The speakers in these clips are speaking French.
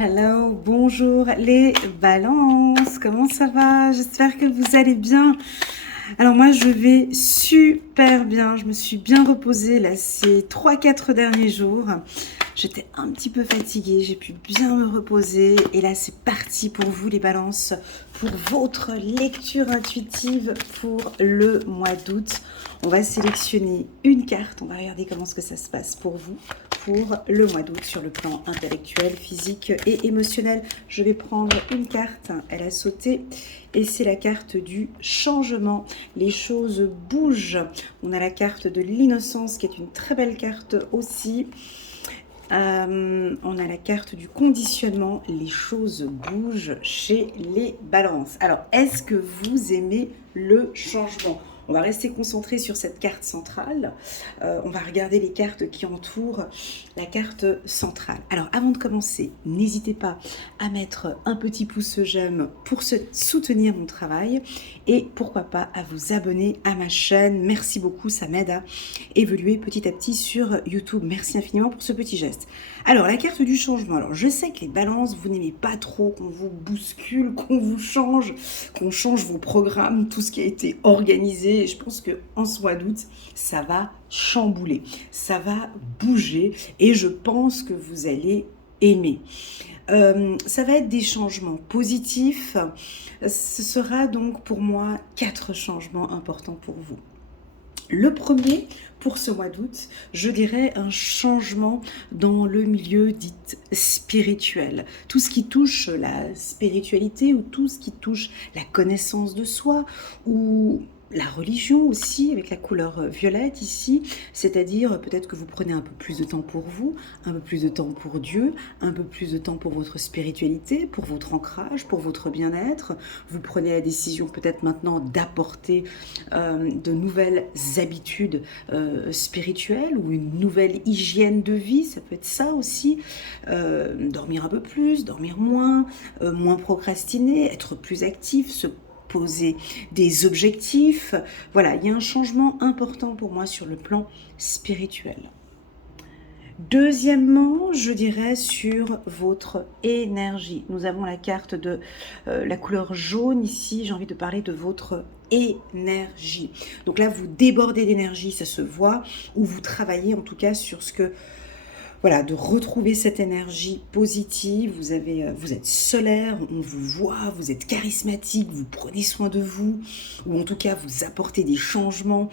Hello, bonjour les balances, comment ça va? J'espère que vous allez bien. Alors moi je vais super bien, je me suis bien reposée là ces 3-4 derniers jours. J'étais un petit peu fatiguée, j'ai pu bien me reposer et là c'est parti pour vous les balances, pour votre lecture intuitive pour le mois d'août. On va sélectionner une carte, on va regarder comment est-ce que ça se passe pour vous pour le mois d'août sur le plan intellectuel, physique et émotionnel. Je vais prendre une carte, elle a sauté et c'est la carte du changement. Les choses bougent. On a la carte de l'innocence qui est une très belle carte aussi. On a la carte du conditionnement, les choses bougent chez les balances. Alors, est-ce que vous aimez le changement? On va rester concentré sur cette carte centrale. On va regarder les cartes qui entourent la carte centrale. Alors, avant de commencer, n'hésitez pas à mettre un petit pouce j'aime pour soutenir mon travail et pourquoi pas à vous abonner à ma chaîne. Merci beaucoup, ça m'aide à évoluer petit à petit sur YouTube. Merci infiniment pour ce petit geste. Alors, la carte du changement. Alors, je sais que les balances, vous n'aimez pas trop qu'on vous bouscule, qu'on vous change, qu'on change vos programmes, tout ce qui a été organisé. Et je pense qu'en ce mois d'août, ça va chambouler, ça va bouger et je pense que vous allez aimer. Ça va être des changements positifs. Ce sera donc pour moi 4 changements importants pour vous. Le premier, pour ce mois d'août, je dirais un changement dans le milieu dit spirituel. Tout ce qui touche la spiritualité ou tout ce qui touche la connaissance de soi ou la religion aussi, avec la couleur violette ici, c'est-à-dire peut-être que vous prenez un peu plus de temps pour vous, un peu plus de temps pour Dieu, un peu plus de temps pour votre spiritualité, pour votre ancrage, pour votre bien-être. Vous prenez la décision peut-être maintenant d'apporter de nouvelles habitudes spirituelles ou une nouvelle hygiène de vie, ça peut être ça aussi. Dormir un peu plus, dormir moins, moins procrastiner, être plus actif, se poser des objectifs. Voilà, il y a un changement important pour moi sur le plan spirituel. Deuxièmement, je dirais sur votre énergie. Nous avons la carte de la couleur jaune ici. J'ai envie de parler de votre énergie. Donc là, vous débordez d'énergie, ça se voit, ou vous travaillez en tout cas sur ce que voilà, de retrouver cette énergie positive. Vous êtes solaire, on vous voit, vous êtes charismatique, vous prenez soin de vous, ou en tout cas vous apportez des changements,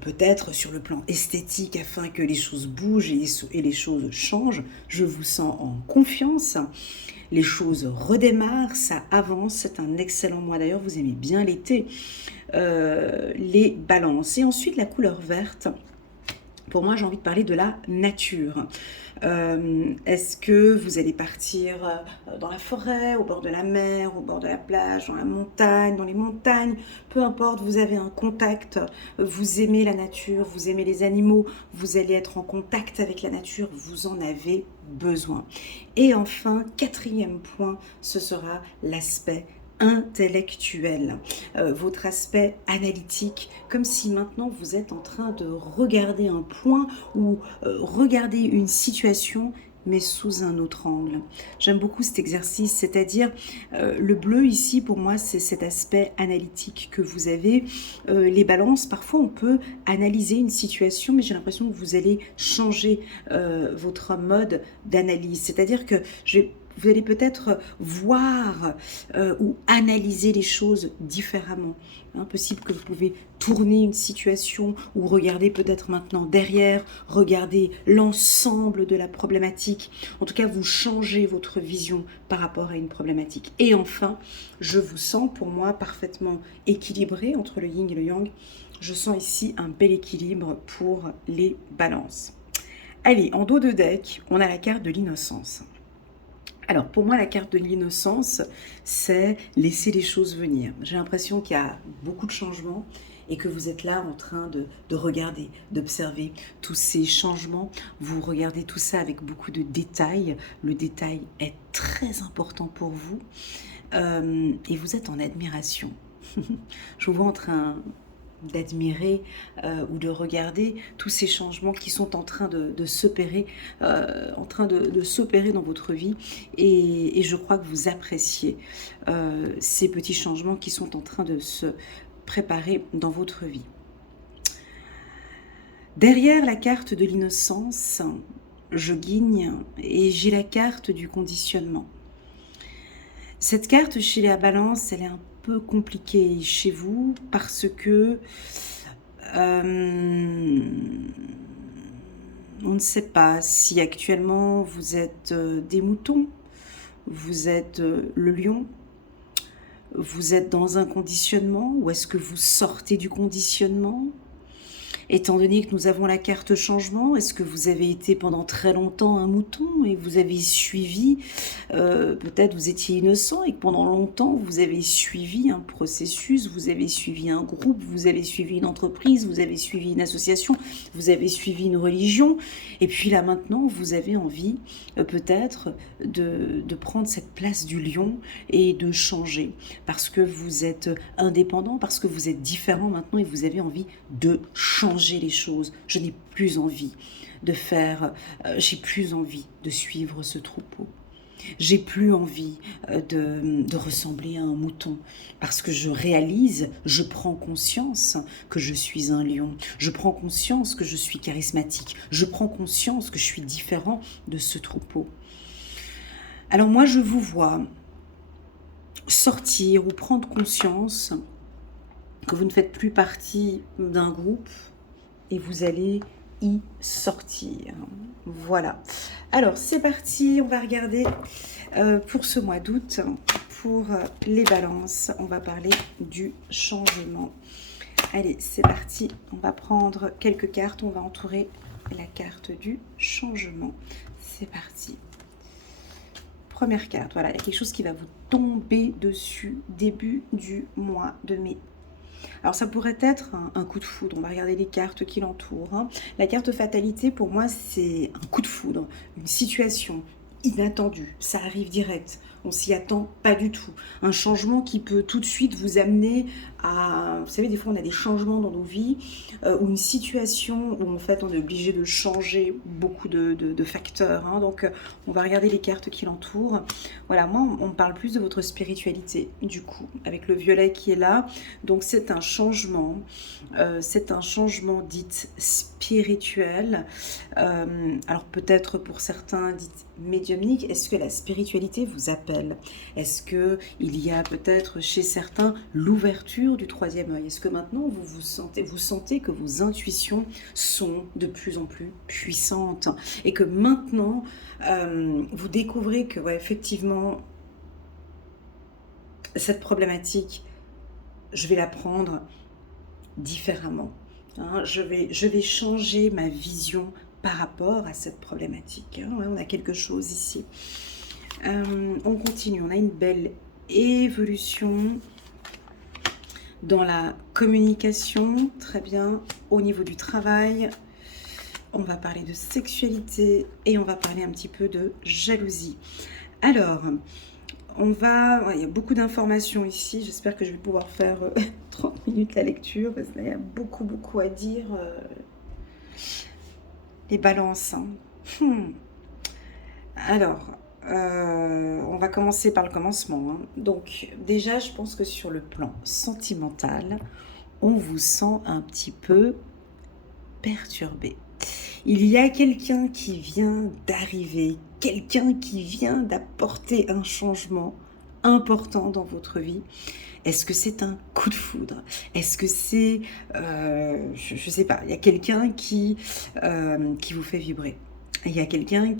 peut-être sur le plan esthétique, afin que les choses bougent et les choses changent. Je vous sens en confiance. Les choses redémarrent, ça avance, c'est un excellent mois. D'ailleurs, vous aimez bien l'été. Les balances. Et ensuite, la couleur verte. Pour moi, j'ai envie de parler de la nature. Est-ce que vous allez partir dans la forêt, au bord de la mer, au bord de la plage, dans la montagne, dans les montagnes? Peu importe, vous avez un contact, vous aimez la nature, vous aimez les animaux, vous allez être en contact avec la nature, vous en avez besoin. Et enfin, quatrième point, ce sera l'aspect intellectuel, votre aspect analytique, comme si maintenant vous êtes en train de regarder un point ou regarder une situation mais sous un autre angle. J'aime beaucoup cet exercice, c'est-à-dire le bleu ici pour moi c'est cet aspect analytique que vous avez. Les balances, parfois on peut analyser une situation mais j'ai l'impression que vous allez changer votre mode d'analyse, c'est-à-dire que vous allez peut-être voir ou analyser les choses différemment. Possible que vous pouvez tourner une situation ou regarder peut-être maintenant derrière, regarder l'ensemble de la problématique. En tout cas, vous changez votre vision par rapport à une problématique. Et enfin, je vous sens pour moi parfaitement équilibré entre le yin et le yang. Je sens ici un bel équilibre pour les balances. Allez, en dos de deck, on a la carte de l'innocence. Alors pour moi la carte de l'innocence c'est laisser les choses venir. J'ai l'impression qu'il y a beaucoup de changements et que vous êtes là en train de regarder, d'observer tous ces changements. Vous regardez tout ça avec beaucoup de détails. Le détail est très important pour vous et vous êtes en admiration. Je vous vois en train d'admirer ou de regarder tous ces changements qui sont en train de s'opérer, de s'opérer dans votre vie. Et je crois que vous appréciez ces petits changements qui sont en train de se préparer dans votre vie. Derrière la carte de l'innocence, je guigne et j'ai la carte du conditionnement. Cette carte chez la Balance, elle est un peu compliquée chez vous parce que on ne sait pas si actuellement vous êtes des moutons, vous êtes le lion, vous êtes dans un conditionnement ou est-ce que vous sortez du conditionnement ? Étant donné que nous avons la carte changement, est-ce que vous avez été pendant très longtemps un mouton et vous avez suivi, peut-être vous étiez innocent et que pendant longtemps vous avez suivi un processus, vous avez suivi un groupe, vous avez suivi une entreprise, vous avez suivi une association, vous avez suivi une religion et puis là maintenant vous avez envie peut-être de prendre cette place du lion et de changer parce que vous êtes indépendant, parce que vous êtes différent maintenant et vous avez envie de changer les choses. Je n'ai plus envie de faire, j'ai plus envie de suivre ce troupeau. J'ai plus envie de ressembler à un mouton parce que je réalise, je prends conscience que je suis un lion. Je prends conscience que je suis charismatique. Je prends conscience que je suis différent de ce troupeau. Alors moi, je vous vois sortir ou prendre conscience que vous ne faites plus partie d'un groupe et vous allez y sortir. Voilà. Alors, c'est parti. On va regarder pour ce mois d'août, pour les balances. On va parler du changement. Allez, c'est parti. On va prendre quelques cartes. On va entourer la carte du changement. C'est parti. Première carte. Voilà, il y a quelque chose qui va vous tomber dessus début du mois de mai. Alors ça pourrait être un coup de foudre, on va regarder les cartes qui l'entourent. La carte fatalité pour moi c'est un coup de foudre, une situation inattendue, ça arrive direct, on s'y attend pas du tout. Un changement qui peut tout de suite vous amener à, vous savez des fois on a des changements dans nos vies, ou une situation où en fait on est obligé de changer beaucoup de facteurs. Donc on va regarder les cartes qui l'entourent. Voilà, moi on parle plus de votre spiritualité du coup, avec le violet qui est là. Donc c'est un changement dit spirituel. Alors peut-être pour certains dit médiumnique. Est-ce que la spiritualité vous appelle? Est-ce que il y a peut-être chez certains l'ouverture du troisième œil? Est-ce que maintenant vous sentez que vos intuitions sont de plus en plus puissantes et que maintenant vous découvrez que ouais, effectivement cette problématique, je vais la prendre différemment. Je vais changer ma vision par rapport à cette problématique. Ouais, on a quelque chose ici. On continue, on a une belle évolution dans la communication, très bien. Au niveau du travail, on va parler de sexualité et on va parler un petit peu de jalousie. Alors, il y a beaucoup d'informations ici. J'espère que je vais pouvoir faire 30 minutes la lecture parce qu'il y a beaucoup à dire. Les balances. Alors, on va commencer par le commencement. Donc, déjà, je pense que sur le plan sentimental, on vous sent un petit peu perturbé. Il y a quelqu'un qui vient d'arriver, quelqu'un qui vient d'apporter un changement important dans votre vie. Est-ce que c'est un coup de foudre? Est-ce que c'est, je ne sais pas, il y a quelqu'un qui vous fait vibrer. Il y a quelqu'un avec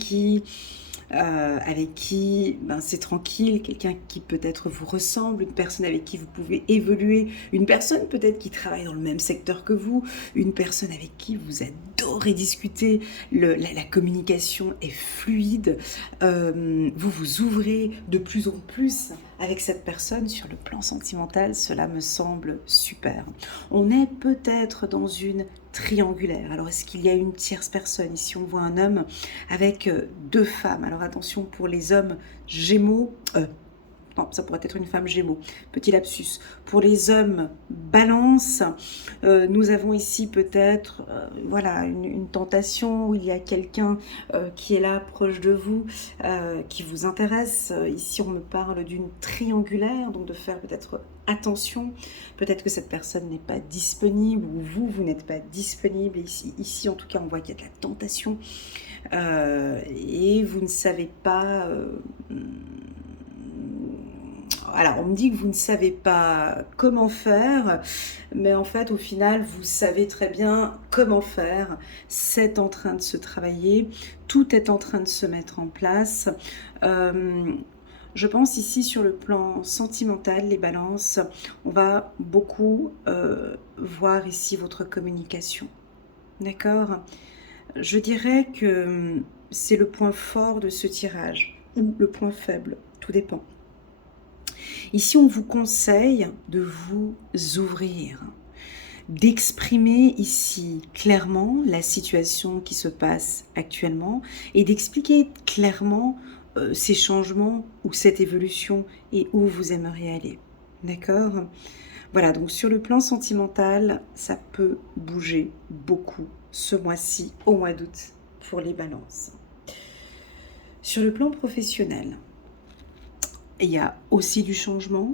qui c'est tranquille, quelqu'un qui peut-être vous ressemble, une personne avec qui vous pouvez évoluer, une personne peut-être qui travaille dans le même secteur que vous, une personne avec qui vous adorez discuter, la communication est fluide, vous vous ouvrez de plus en plus avec cette personne sur le plan sentimental, cela me semble super. On est peut-être dans une triangulaire. Alors, est-ce qu'il y a une tierce personne? Ici, on voit un homme avec deux femmes. Alors, attention pour les hommes Gémeaux, Non, ça pourrait être une femme Gémeaux. Petit lapsus. Pour les hommes Balance, nous avons ici peut-être voilà, une tentation où il y a quelqu'un qui est là, proche de vous, qui vous intéresse. Ici, on me parle d'une triangulaire, donc de faire peut-être attention. Peut-être que cette personne n'est pas disponible ou vous n'êtes pas disponible. Ici, en tout cas, on voit qu'il y a de la tentation et vous ne savez pas... alors, on me dit que vous ne savez pas comment faire, mais en fait, au final, vous savez très bien comment faire. C'est en train de se travailler, tout est en train de se mettre en place. Je pense ici sur le plan sentimental, les balances, on va beaucoup voir ici votre communication. D'accord? Je dirais que c'est le point fort de ce tirage, ou le point faible, tout dépend. Ici, on vous conseille de vous ouvrir, d'exprimer ici clairement la situation qui se passe actuellement et d'expliquer clairement ces changements ou cette évolution et où vous aimeriez aller. D'accord? Voilà, donc sur le plan sentimental, ça peut bouger beaucoup ce mois-ci, au mois d'août, pour les balances. Sur le plan professionnel, il y a aussi du changement.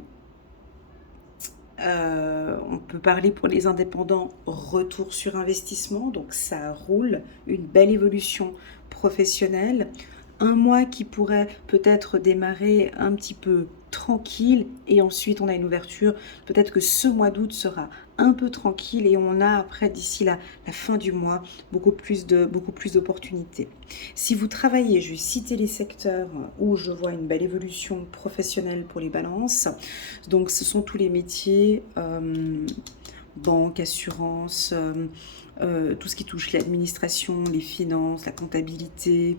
On peut parler pour les indépendants, retour sur investissement, donc ça roule, une belle évolution professionnelle. Un mois qui pourrait peut-être démarrer un petit peu tranquille et ensuite on a une ouverture. Peut-être que ce mois d'août sera un peu tranquille et on a après d'ici la fin du mois beaucoup plus d'opportunités. Si vous travaillez, je vais citer les secteurs où je vois une belle évolution professionnelle pour les balances. Donc ce sont tous les métiers, banque, assurance, tout ce qui touche l'administration, les finances, la comptabilité,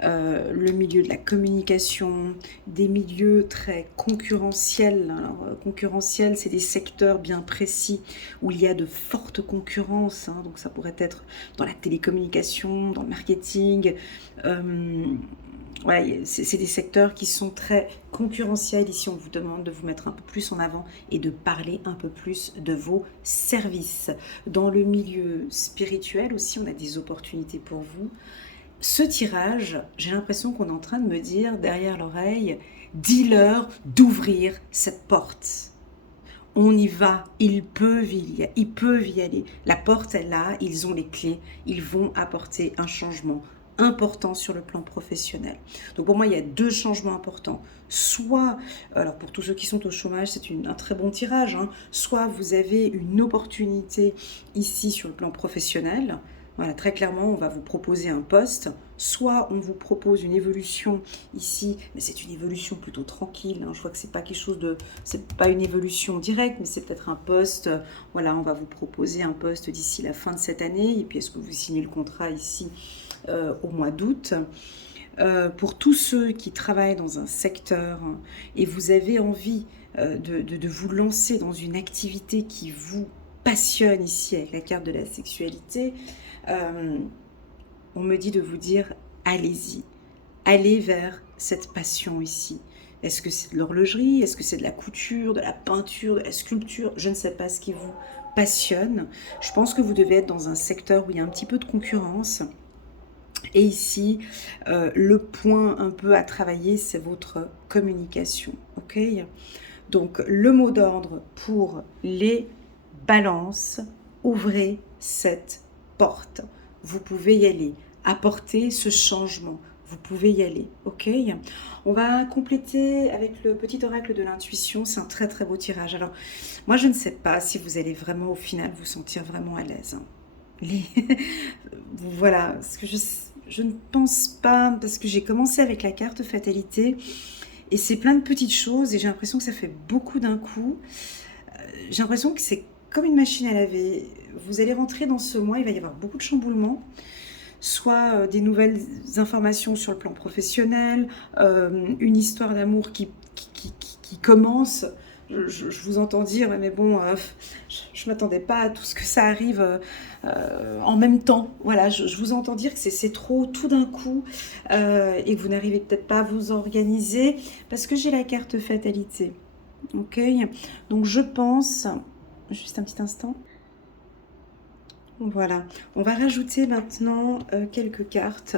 le milieu de la communication, des milieux très concurrentiels. Alors, concurrentiels, c'est des secteurs bien précis où il y a de fortes concurrences, hein, donc ça pourrait être dans la télécommunication, dans le marketing. Voilà, c'est des secteurs qui sont très concurrentiels. Ici, on vous demande de vous mettre un peu plus en avant et de parler un peu plus de vos services. Dans le milieu spirituel aussi, on a des opportunités pour vous. Ce tirage, j'ai l'impression qu'on est en train de me dire derrière l'oreille, dis-leur d'ouvrir cette porte. On y va, ils peuvent y aller. La porte est là, ils ont les clés, ils vont apporter un changement important sur le plan professionnel. Donc pour moi, il y a deux changements importants. Soit, alors pour tous ceux qui sont au chômage, c'est un très bon tirage, hein, soit vous avez une opportunité ici sur le plan professionnel. Voilà, très clairement, on va vous proposer un poste, soit on vous propose une évolution ici, mais c'est une évolution plutôt tranquille, hein. Je vois que c'est pas quelque chose de, c'est pas une évolution directe, mais c'est peut-être un poste, voilà, on va vous proposer un poste d'ici la fin de cette année, et puis est-ce que vous signez le contrat ici au mois d'août. Pour tous ceux qui travaillent dans un secteur et vous avez envie de vous lancer dans une activité qui vous passionne ici avec la carte de la sexualité, on me dit de vous dire allez-y, allez vers cette passion ici. Est-ce que c'est de l'horlogerie? Est-ce que c'est de la couture, de la peinture, de la sculpture? Je ne sais pas ce qui vous passionne. Je pense que vous devez être dans un secteur où il y a un petit peu de concurrence. Et ici, le point un peu à travailler, c'est votre communication. Ok? Donc, le mot d'ordre pour les balances, ouvrez cette porte. Vous pouvez y aller. Apporter ce changement. Vous pouvez y aller. Ok? On va compléter avec le petit oracle de l'intuition. C'est un très très beau tirage. Alors, moi, je ne sais pas si vous allez vraiment au final vous sentir vraiment à l'aise. Voilà, parce que je ne pense pas, parce que j'ai commencé avec la carte fatalité et c'est plein de petites choses et j'ai l'impression que ça fait beaucoup d'un coup. J'ai l'impression que c'est comme une machine à laver. Vous allez rentrer dans ce mois, il va y avoir beaucoup de chamboulements, soit des nouvelles informations sur le plan professionnel, une histoire d'amour qui commence. je vous entends dire, mais bon, je ne m'attendais pas à tout ce que ça arrive en même temps. Voilà, je vous entends dire que c'est trop tout d'un coup et que vous n'arrivez peut-être pas à vous organiser parce que j'ai la carte fatalité. Ok, donc je pense, juste un petit instant. Voilà, on va rajouter maintenant quelques cartes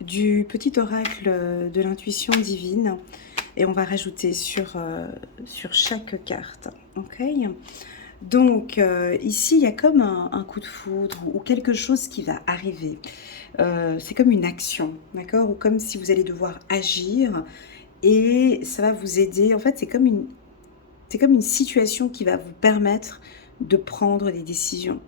du petit oracle de l'intuition divine et on va rajouter sur chaque carte. Ok, donc ici il y a comme un coup de foudre ou quelque chose qui va arriver. C'est comme une action, d'accord, ou comme si vous allez devoir agir et ça va vous aider. En fait, c'est comme une situation qui va vous permettre de prendre des décisions.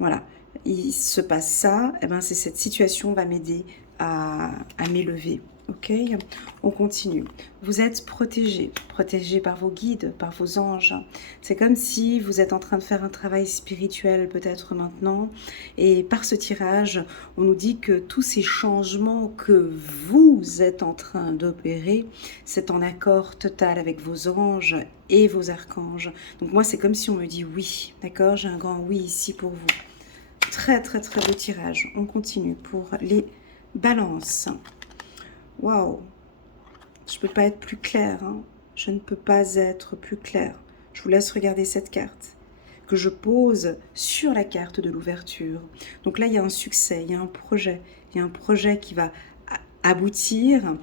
Voilà, il se passe ça, et ben c'est cette situation va m'aider à m'élever. Ok, on continue. Vous êtes protégé, protégé par vos guides, par vos anges. C'est comme si vous êtes en train de faire un travail spirituel peut-être maintenant. Et par ce tirage, on nous dit que tous ces changements que vous êtes en train d'opérer, c'est en accord total avec vos anges et vos archanges. Donc moi, c'est comme si on me dit oui, d'accord? J'ai un grand oui ici pour vous. Très, très, très beau tirage. On continue pour les balances. Waouh! Je ne peux pas être plus claire. Hein. Je ne peux pas être plus claire. Je vous laisse regarder cette carte que je pose sur la carte de l'ouverture. Donc là, il y a un succès, il y a un projet. Il y a un projet qui va aboutir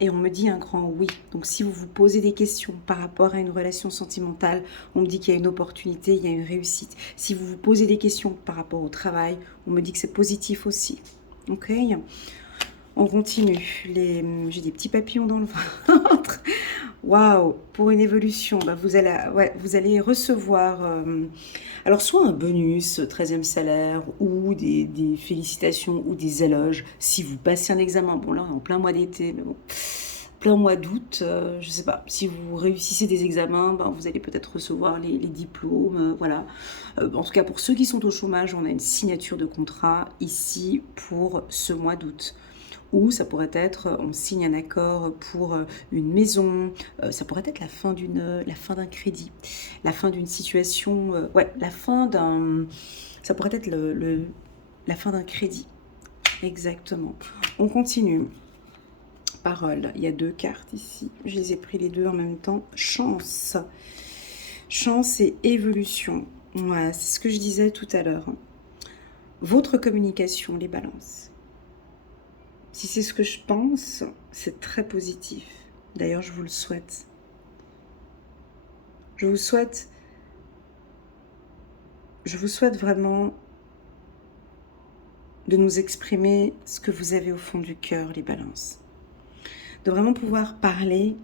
et on me dit un grand oui. Donc si vous vous posez des questions par rapport à une relation sentimentale, on me dit qu'il y a une opportunité, il y a une réussite. Si vous vous posez des questions par rapport au travail, on me dit que c'est positif aussi. Ok? On continue. J'ai des petits papillons dans le ventre. Waouh! Pour une évolution, bah vous allez recevoir alors soit un bonus, 13e salaire, ou des félicitations ou des éloges si vous passez un examen. Bon là on est en plein mois d'été, mais bon, plein mois d'août, je sais pas. Si vous réussissez des examens, ben, vous allez peut-être recevoir les diplômes, voilà. En tout cas pour ceux qui sont au chômage, on a une signature de contrat ici pour ce mois d'août. Ou ça pourrait être, on signe un accord pour une maison, ça pourrait être la fin d'un crédit, la fin d'une situation, ouais, la fin d'un, ça pourrait être la fin d'un crédit, exactement. On continue. Parole, il y a deux cartes ici, je les ai pris les deux en même temps. Chance, chance et évolution, ouais, c'est ce que je disais tout à l'heure. Votre communication, les balances. Si c'est ce que je pense, c'est très positif. D'ailleurs, je vous le souhaite. Je vous souhaite vraiment de nous exprimer ce que vous avez au fond du cœur, les balances. De vraiment pouvoir parler.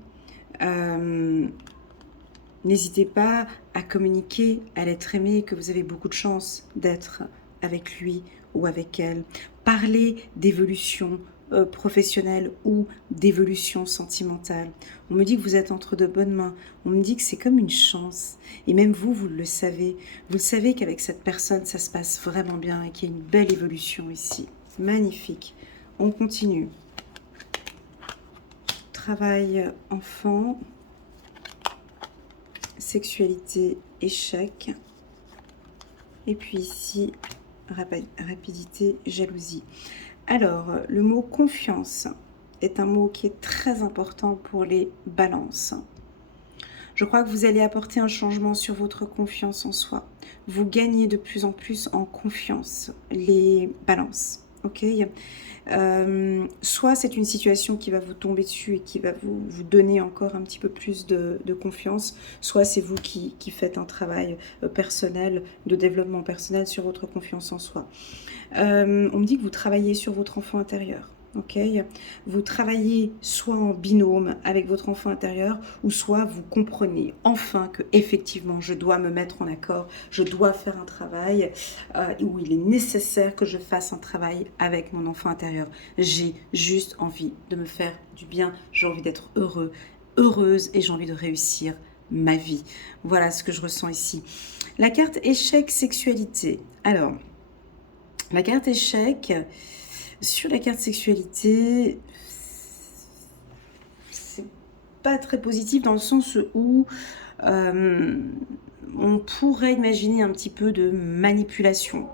N'hésitez pas à communiquer à l'être aimé que vous avez beaucoup de chance d'être avec lui ou avec elle. Parler d'évolution professionnelle ou d'évolution sentimentale. On me dit que vous êtes entre de bonnes mains. On me dit que c'est comme une chance. Et même vous, vous le savez. Vous le savez qu'avec cette personne, ça se passe vraiment bien et qu'il y a une belle évolution ici. Magnifique. On continue. Travail enfant. Sexualité, échec. Et puis ici, rapidité, jalousie. Alors, le mot confiance est un mot qui est très important pour les balances. Je crois que vous allez apporter un changement sur votre confiance en soi. Vous gagnez de plus en plus en confiance, les balances. Ok, soit c'est une situation qui va vous tomber dessus et qui va vous donner encore un petit peu plus de confiance, soit c'est vous qui faites un travail personnel, de développement personnel sur votre confiance en soi. On me dit que vous travaillez sur votre enfant intérieur. Ok, vous travaillez soit en binôme avec votre enfant intérieur ou soit vous comprenez enfin que effectivement je dois me mettre en accord, je dois faire un travail où il est nécessaire que je fasse un travail avec mon enfant intérieur. J'ai juste envie de me faire du bien, j'ai envie d'être heureuse et j'ai envie de réussir ma vie. Voilà ce que je ressens ici. La carte échec sexualité. Alors, la carte échec... Sur la carte sexualité, pas très positif dans le sens où on pourrait imaginer un petit peu de manipulation.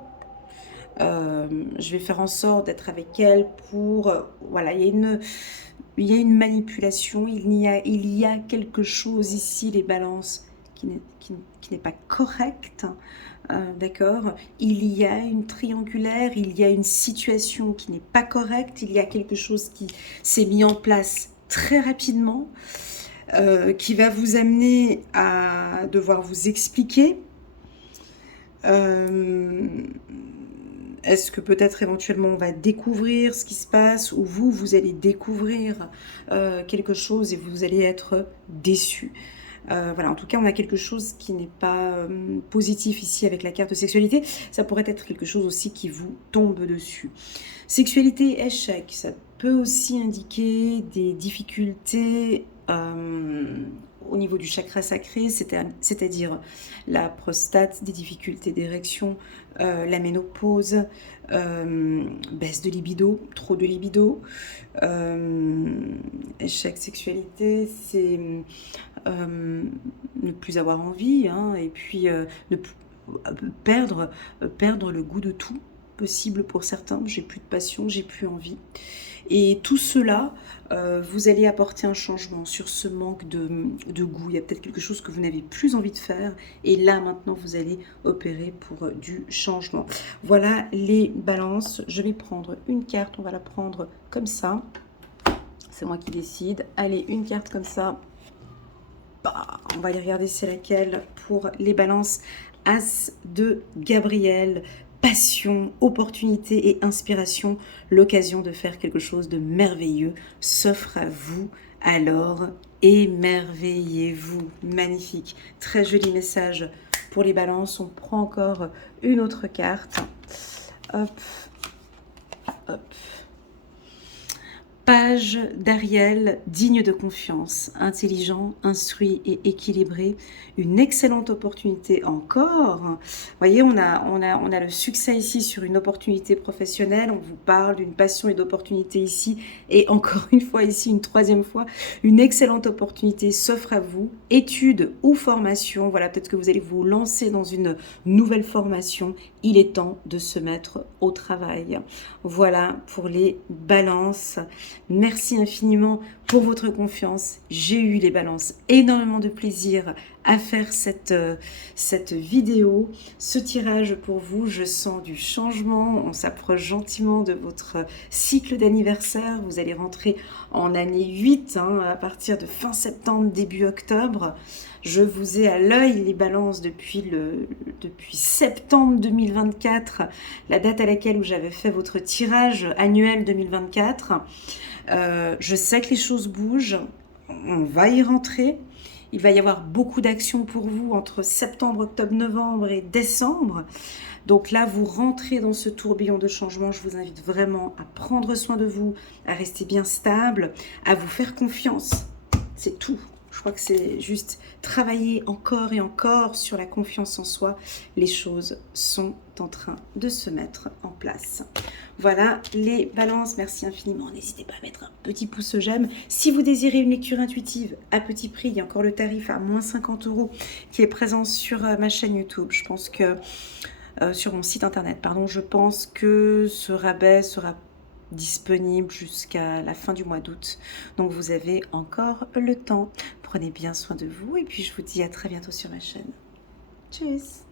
Je vais faire en sorte d'être avec elle pour... voilà, il y a une manipulation, il y a quelque chose ici, les balances, qui n'est pas correct. D'accord, il y a une triangulaire, il y a une situation qui n'est pas correcte, il y a quelque chose qui s'est mis en place très rapidement, qui va vous amener à devoir vous expliquer. Est-ce que peut-être éventuellement on va découvrir ce qui se passe, ou vous allez découvrir quelque chose et vous allez être déçu. Voilà, en tout cas, on a quelque chose qui n'est pas positif ici avec la carte sexualité. Ça pourrait être quelque chose aussi qui vous tombe dessus. Sexualité, échec, ça peut aussi indiquer des difficultés au niveau du chakra sacré, c'est-à-dire la prostate, des difficultés d'érection, la ménopause, baisse de libido, trop de libido. Échec sexualité, c'est ne plus avoir envie, hein, et puis perdre le goût de tout, possible pour certains. J'ai plus de passion, j'ai plus envie. Et tout cela, vous allez apporter un changement sur ce manque de goût. Il y a peut-être quelque chose que vous n'avez plus envie de faire. Et là, maintenant, vous allez opérer pour du changement. Voilà les balances. Je vais prendre une carte. On va la prendre comme ça. C'est moi qui décide. Allez, une carte comme ça. Bah, on va aller regarder c'est laquelle pour les balances. As de Gabriel. Passion, opportunité et inspiration, l'occasion de faire quelque chose de merveilleux s'offre à vous, alors émerveillez-vous. Magnifique, très joli message pour les balances. On prend encore une autre carte. Hop, hop. Page d'Ariel, digne de confiance, intelligent, instruit et équilibré, une excellente opportunité encore. Vous voyez, on a le succès ici sur une opportunité professionnelle, on vous parle d'une passion et d'opportunité ici, et encore une fois ici, une troisième fois, une excellente opportunité s'offre à vous, études ou formation, voilà, peut-être que vous allez vous lancer dans une nouvelle formation, il est temps de se mettre au travail. Voilà pour les balances. Merci infiniment pour votre confiance. J'ai eu les balances énormément de plaisir à faire cette vidéo, ce tirage pour vous. Je sens du changement. On s'approche gentiment de votre cycle d'anniversaire. Vous allez rentrer en année 8 à partir de fin septembre, début octobre. Je vous ai à l'œil les balances depuis septembre 2024, la date à laquelle j'avais fait votre tirage annuel 2024. Je sais que les choses bougent, on va y rentrer. Il va y avoir beaucoup d'actions pour vous entre septembre, octobre, novembre et décembre. Donc là, vous rentrez dans ce tourbillon de changement. Je vous invite vraiment à prendre soin de vous, à rester bien stable, à vous faire confiance. C'est tout. Je crois que c'est juste travailler encore et encore sur la confiance en soi. Les choses sont en train de se mettre en place. Voilà les balances. Merci infiniment. N'hésitez pas à mettre un petit pouce j'aime. Si vous désirez une lecture intuitive à petit prix, il y a encore le tarif à moins 50 € qui est présent sur ma chaîne YouTube. Je pense que sur mon site internet, pardon, je pense que ce rabais sera disponible jusqu'à la fin du mois d'août. Donc vous avez encore le temps. Prenez bien soin de vous et puis je vous dis à très bientôt sur ma chaîne. Tchuss!